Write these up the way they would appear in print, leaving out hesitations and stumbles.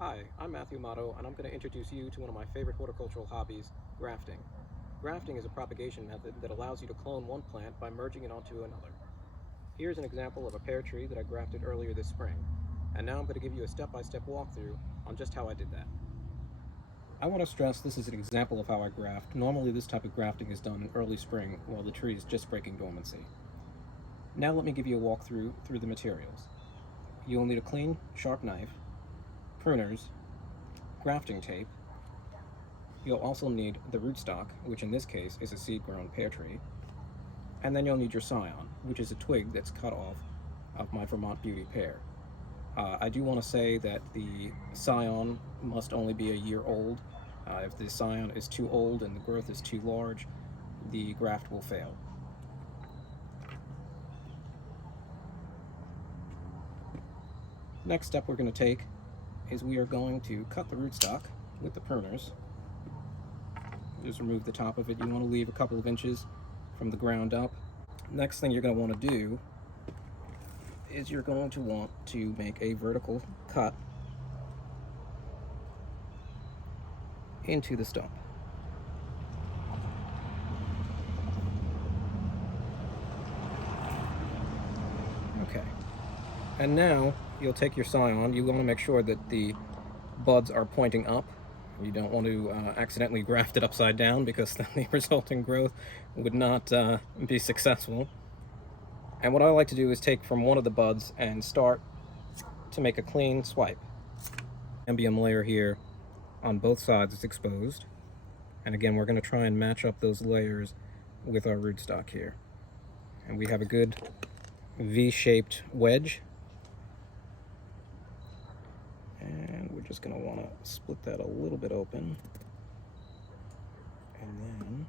Hi, I'm Matthew Motto, and I'm going to introduce you to one of my favorite horticultural hobbies, grafting. Grafting is a propagation method that allows you to clone one plant by merging it onto another. Here's an example of a pear tree that I grafted earlier this spring, and now I'm going to give you a step-by-step walkthrough on just how I did that. I want to stress this is an example of how I graft. Normally this type of grafting is done in early spring while the tree is just breaking dormancy. Now let me give you a walkthrough through the materials. You'll need a clean, sharp knife, pruners, grafting tape. You'll also need the rootstock, which in this case is a seed-grown pear tree, and then you'll need your scion, which is a twig that's cut off of my Vermont Beauty pear. I do want to say that the scion must only be a year old. If the scion is too old and the growth is too large, the graft will fail. Next step we're going to take is we are going to cut the rootstock with the pruners. Just remove the top of it. You want to leave a couple of inches from the ground up. Next thing you're going to want to do is you're going to want to make a vertical cut into the stump. Okay. And now you'll take your scion. You want to make sure that the buds are pointing up. You don't want to accidentally graft it upside down, because then the resulting growth would not be successful. And what I like to do is take from one of the buds and start to make a clean swipe. Ambium layer here on both sides is exposed. And again, we're going to try and match up those layers with our rootstock here. And we have a good V-shaped wedge. And we're just going to want to split that a little bit open. And then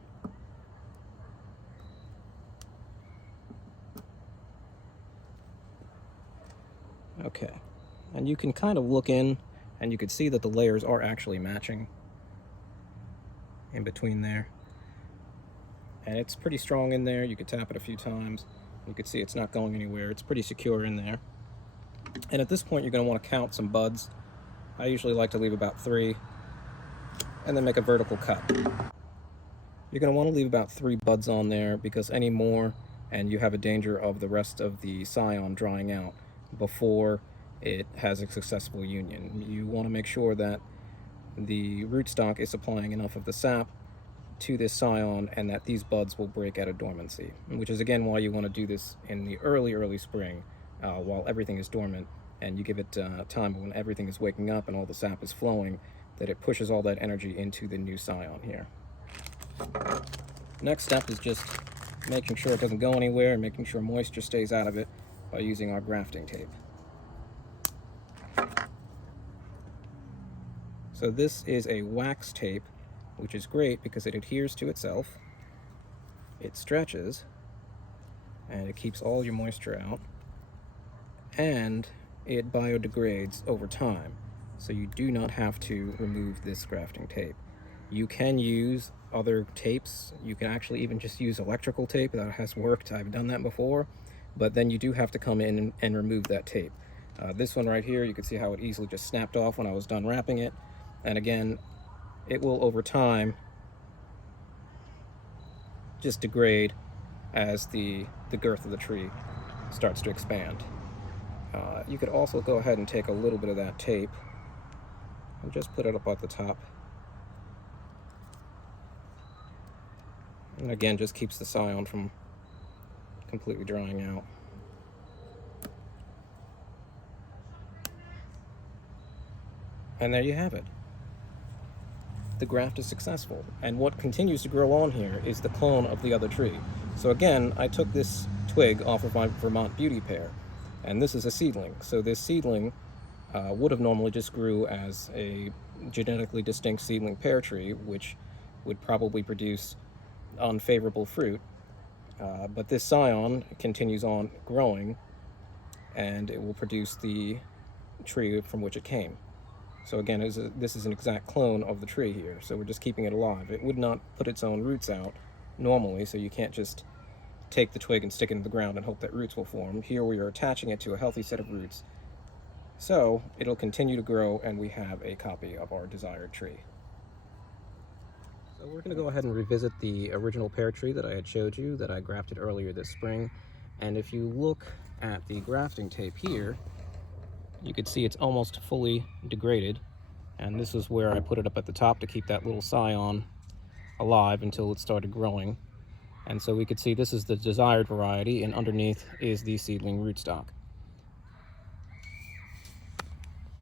okay. And you can kind of look in and you can see that the layers are actually matching in between there. And it's pretty strong in there. You could tap it a few times. You can see it's not going anywhere. It's pretty secure in there. And at this point, you're going to want to count some buds. I usually like to leave about 3 and then make a vertical cut. You're going to want to leave about 3 buds on there, because any more and you have a danger of the rest of the scion drying out before it has a successful union. You want to make sure that the rootstock is supplying enough of the sap to this scion and that these buds will break out of dormancy, which is again why you want to do this in the early spring while everything is dormant, and you give it time when everything is waking up and all the sap is flowing, that it pushes all that energy into the new scion here. Next step is just making sure it doesn't go anywhere and making sure moisture stays out of it by using our grafting tape. So this is a wax tape, which is great because it adheres to itself, it stretches, and it keeps all your moisture out, and it biodegrades over time, so you do not have to remove this grafting tape. You can use other tapes. You can actually even just use electrical tape. That has worked. I've done that before, but then you do have to come in and remove that tape. This one right here, you can see how it easily just snapped off when I was done wrapping it. And again, it will over time just degrade as the girth of the tree starts to expand. You could also go ahead and take a little bit of that tape and just put it up at the top. And again, just keeps the scion from completely drying out. And there you have it. The graft is successful, and what continues to grow on here is the clone of the other tree. So again, I took this twig off of my Vermont Beauty pear, and this is a seedling. So this seedling would have normally just grew as a genetically distinct seedling pear tree, which would probably produce unfavorable fruit. But this scion continues on growing, and it will produce the tree from which it came. So again, this is an exact clone of the tree here, so we're just keeping it alive. It would not put its own roots out normally, so you can't just take the twig and stick it in the ground and hope that roots will form. Here we are attaching it to a healthy set of roots So it'll continue to grow, and we have a copy of our desired tree. So we're going to go ahead and revisit the original pear tree that I had showed you, that I grafted earlier this spring. And if you look at the grafting tape here, you can see it's almost fully degraded. And this is where I put it up at the top to keep that little scion alive until it started growing. And so we could see this is the desired variety, and underneath is the seedling rootstock.